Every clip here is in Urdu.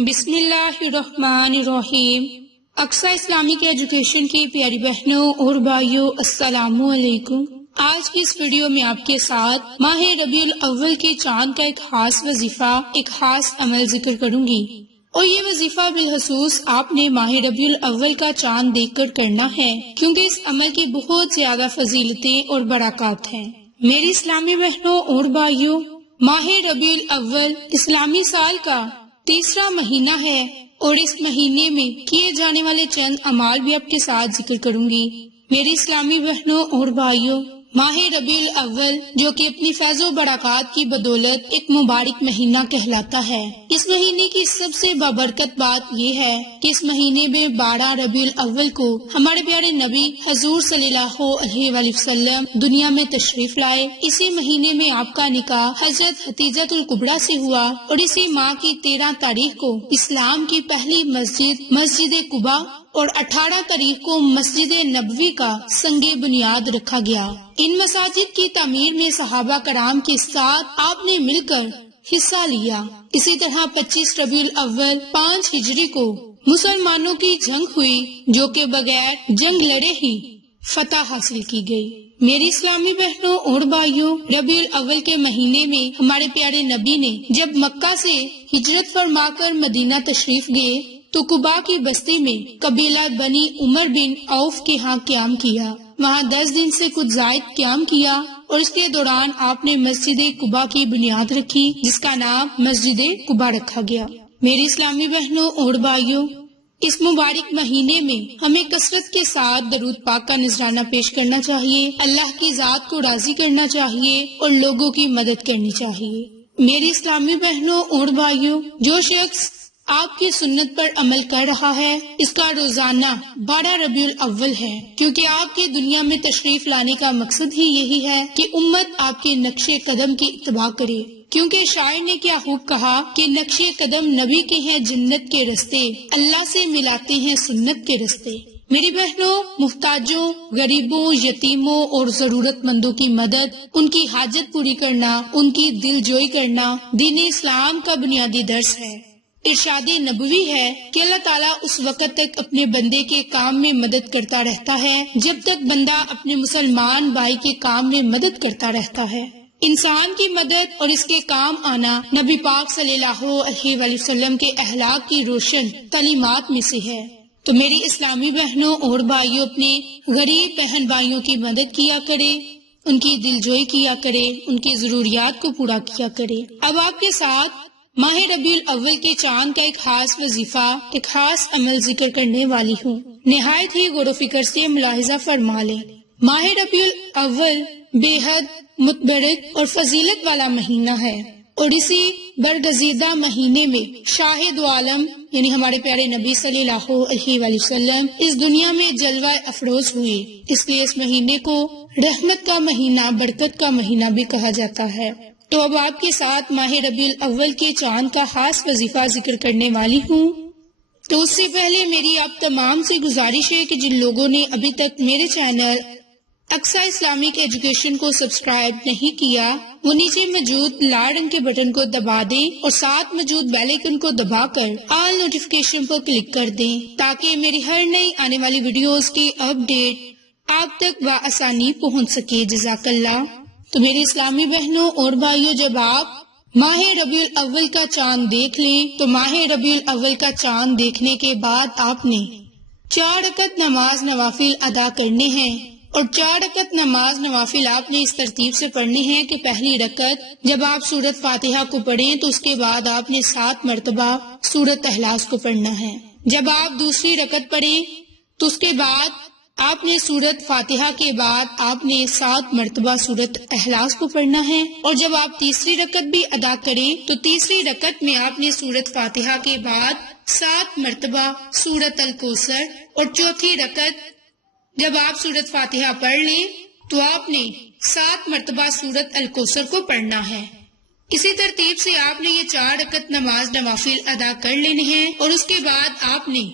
بسم اللہ الرحمن الرحیم۔ اقصی اسلامک ایجوکیشن کی پیاری بہنوں اور بھائیوں، السلام علیکم۔ آج کی اس ویڈیو میں آپ کے ساتھ ماہ ربیع الاول کے چاند کا ایک خاص وظیفہ، ایک خاص عمل ذکر کروں گی، اور یہ وظیفہ بالخصوص آپ نے ماہ ربیع الاول کا چاند دیکھ کر کرنا ہے، کیونکہ اس عمل کی بہت زیادہ فضیلتیں اور برکات ہیں۔ میری اسلامی بہنوں اور بھائیوں، ماہ ربیع الاول اسلامی سال کا تیسرا مہینہ ہے، اور اس مہینے میں کیے جانے والے چند اعمال بھی آپ کے ساتھ ذکر کروں گی۔ میری اسلامی بہنوں اور بھائیوں، ماہ ربیع الاول جو کہ اپنی فیض و برکات کی بدولت ایک مبارک مہینہ کہلاتا ہے، اس مہینے کی سب سے بابرکت بات یہ ہے کہ اس مہینے میں 12 ربیع الاول کو ہمارے پیارے نبی حضور صلی اللہ علیہ وآلہ وسلم دنیا میں تشریف لائے۔ اسی مہینے میں آپ کا نکاح حضرت حتیجۃ الکبریٰ سے ہوا، اور اسی ماہ کی 13 تاریخ کو اسلام کی پہلی مسجد قباء اور 18 تاریخ کو مسجد نبوی کا سنگ بنیاد رکھا گیا۔ ان مساجد کی تعمیر میں صحابہ کرام کے ساتھ آپ نے مل کر حصہ لیا۔ اسی طرح 25 ربیع الاول 5 ہجری کو مسلمانوں کی جنگ ہوئی، جو کہ بغیر جنگ لڑے ہی فتح حاصل کی گئی۔ میری اسلامی بہنوں اور بھائیوں، ربیع الاول کے مہینے میں ہمارے پیارے نبی نے جب مکہ سے ہجرت فرما کر مدینہ تشریف گئے تو قباء کی بستی میں قبیلہ بنی عمر بن عوف کے ہاں قیام کیا۔ وہاں 10 دن سے کچھ زائد قیام کیا، اور اس کے دوران آپ نے مسجد قباء کی بنیاد رکھی، جس کا نام مسجد قباء رکھا گیا۔ میری اسلامی بہنوں اور بھائیوں، اس مبارک مہینے میں ہمیں کثرت کے ساتھ درود پاک کا نذرانہ پیش کرنا چاہیے، اللہ کی ذات کو راضی کرنا چاہیے، اور لوگوں کی مدد کرنی چاہیے۔ میری اسلامی بہنوں اور بھائیوں، جو شخص آپ کی سنت پر عمل کر رہا ہے، اس کا روزانہ 12 ربیع الاول ہے، کیونکہ آپ کی دنیا میں تشریف لانے کا مقصد ہی یہی ہے کہ امت آپ کے نقش قدم کی اتباع کرے، کیونکہ شاعر نے کیا خوب کہا کہ نقش قدم نبی کے ہیں جنت کے رستے، اللہ سے ملاتے ہیں سنت کے رستے۔ میری بہنوں، محتاجوں، غریبوں، یتیموں اور ضرورت مندوں کی مدد، ان کی حاجت پوری کرنا، ان کی دل جوئی کرنا دین اسلام کا بنیادی درس ہے۔ ارشاد نبوی ہے کہ اللہ تعالیٰ اس وقت تک اپنے بندے کے کام میں مدد کرتا رہتا ہے جب تک بندہ اپنے مسلمان بھائی کے کام میں مدد کرتا رہتا ہے۔ انسان کی مدد اور اس کے کام آنا نبی پاک صلی اللہ علیہ وآلہ وسلم کے اخلاق کی روشن تعلیمات میں سے ہے۔ تو میری اسلامی بہنوں اور بھائیوں، اپنے غریب بہن بھائیوں کی مدد کیا کرے، ان کی دلجوئی کیا کرے، ان کی ضروریات کو پورا کیا کرے۔ اب آپ کے ساتھ ماہ ربیع الاول کے چاند کا ایک خاص وظیفہ، ایک خاص عمل ذکر کرنے والی ہوں، نہایت ہی غور و فکر سے ملاحظہ فرما لیں۔ ماہ ربیع الاول بے حد متبرک اور فضیلت والا مہینہ ہے، اور اسی برگزیدہ مہینے میں شاہد عالم یعنی ہمارے پیارے نبی صلی اللہ علیہ وآلہ وسلم اس دنیا میں جلوہ افروز ہوئے، اس لیے اس مہینے کو رحمت کا مہینہ، برکت کا مہینہ بھی کہا جاتا ہے۔ تو اب آپ کے ساتھ ماہ ربیع الاول کے چاند کا خاص وظیفہ ذکر کرنے والی ہوں۔ تو اس سے پہلے میری آپ تمام سے گزارش ہے کہ جن لوگوں نے ابھی تک میرے چینل اقصی اسلامک ایجوکیشن کو سبسکرائب نہیں کیا، وہ نیچے موجود لال رنگ کے بٹن کو دبا دیں، اور ساتھ موجود بیل آئیکن کو دبا کر آل نوٹیفیکیشن پر کلک کر دیں، تاکہ میری ہر نئی آنے والی ویڈیوز کی اپڈیٹ آپ تک بآسانی پہنچ سکے۔ جزاک اللہ۔ تو میری اسلامی بہنوں اور بھائیوں، جب آپ ماہ ربیع الاول کا چاند دیکھ لیں تو ماہ ربیع الاول کا چاند دیکھنے کے بعد آپ نے 4 رکعت نماز نوافل ادا کرنے ہیں، اور 4 رکعت نماز نوافل آپ نے اس ترتیب سے پڑھنے ہیں کہ پہلی رکعت جب آپ سورۃ فاتحہ کو پڑھیں تو اس کے بعد آپ نے 7 مرتبہ سورۃ اخلاص کو پڑھنا ہے۔ جب آپ دوسری رکعت پڑھیں تو اس کے بعد آپ نے سورۃ فاتحہ کے بعد آپ نے 7 مرتبہ سورۃ اخلاص کو پڑھنا ہے، اور جب آپ تیسری رکعت بھی ادا کریں تو تیسری رکعت میں آپ نے سورۃ فاتحہ کے بعد 7 مرتبہ سورۃ الکوثر، اور چوتھی رکعت جب آپ سورۃ فاتحہ پڑھ لیں تو آپ نے 7 مرتبہ سورۃ الکوثر کو پڑھنا ہے۔ اسی ترتیب سے آپ نے یہ 4 رکعت نماز نوافل ادا کر لینے ہیں، اور اس کے بعد آپ نے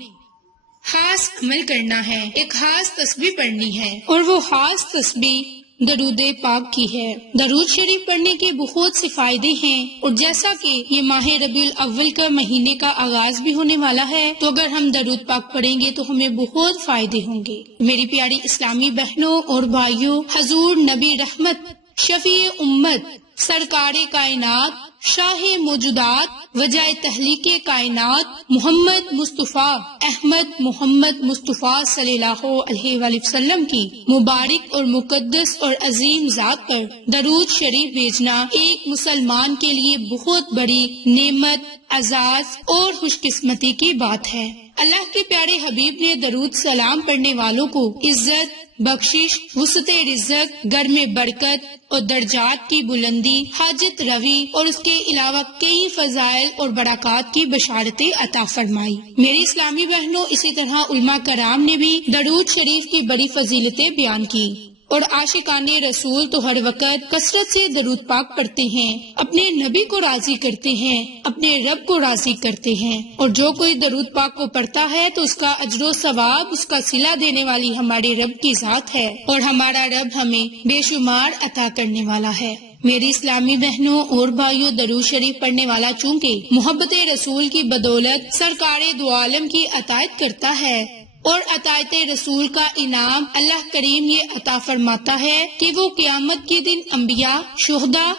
خاص عمل کرنا ہے، ایک خاص تسبیح پڑھنی ہے، اور وہ خاص تسبیح درود پاک کی ہے۔ درود شریف پڑھنے کے بہت سے فائدے ہیں، اور جیسا کہ یہ ماہ ربیع الاول کا مہینے کا آغاز بھی ہونے والا ہے، تو اگر ہم درود پاک پڑھیں گے تو ہمیں بہت فائدے ہوں گے۔ میری پیاری اسلامی بہنوں اور بھائیوں، حضور نبی رحمت، شفیع امت، سرکار کائنات، شاہ موجودات، وجہ تخلیق کائنات، محمد مصطفیٰ احمد محمد مصطفیٰ صلی اللہ علیہ وآلہ وسلم کی مبارک اور مقدس اور عظیم ذات پر درود شریف بھیجنا ایک مسلمان کے لیے بہت بڑی نعمت، اعزاز اور خوش قسمتی کی بات ہے۔ اللہ کے پیارے حبیب نے درود سلام پڑھنے والوں کو عزت، بخشش، وسعت رزق، گھر میں برکت اور درجات کی بلندی، حاجت روی اور اس کے علاوہ کئی فضائل اور برکات کی بشارتیں عطا فرمائی۔ میری اسلامی بہنوں، اسی طرح علماء کرام نے بھی درود شریف کی بڑی فضیلتیں بیان کی، اور عاشقان رسول تو ہر وقت کثرت سے درود پاک پڑھتے ہیں، اپنے نبی کو راضی کرتے ہیں، اپنے رب کو راضی کرتے ہیں، اور جو کوئی درود پاک کو پڑھتا ہے تو اس کا اجر و ثواب اس کا صلہ دینے والی ہمارے رب کی ذات ہے، اور ہمارا رب ہمیں بے شمار عطا کرنے والا ہے۔ میری اسلامی بہنوں اور بھائیوں، درود شریف پڑھنے والا چونکہ محبت رسول کی بدولت سرکار دو عالم کی اطاعت کرتا ہے، اور اطاعت رسول کا انعام اللہ کریم یہ عطا فرماتا ہے کہ وہ قیامت کے دن انبیاء، شہداء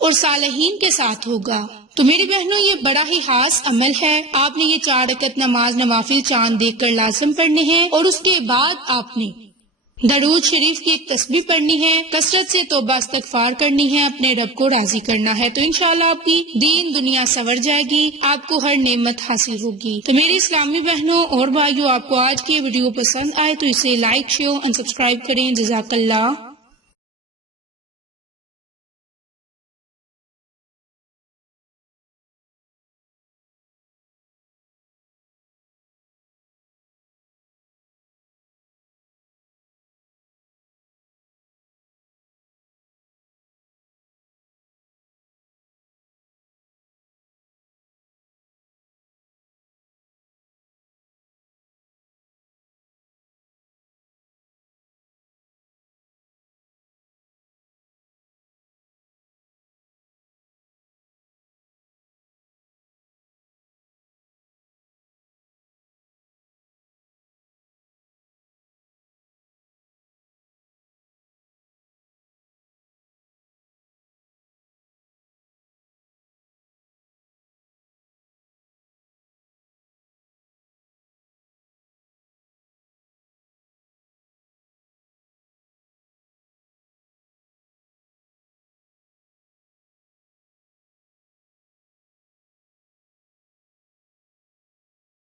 اور صالحین کے ساتھ ہوگا۔ تو میری بہنوں، یہ بڑا ہی خاص عمل ہے۔ آپ نے یہ 4 رکعت نماز نوافل چاند دیکھ کر لازم پڑھنے ہیں، اور اس کے بعد آپ نے درود شریف کی ایک تسبیح پڑھنی ہے، کثرت سے توبہ استغفار کرنی ہے، اپنے رب کو راضی کرنا ہے، تو انشاءاللہ آپ کی دین دنیا سنور جائے گی، آپ کو ہر نعمت حاصل ہوگی۔ تو میری اسلامی بہنوں اور بھائیوں، آپ کو آج کی ویڈیو پسند آئے تو اسے لائک، شیئر اور سبسکرائب کریں۔ جزاک اللہ۔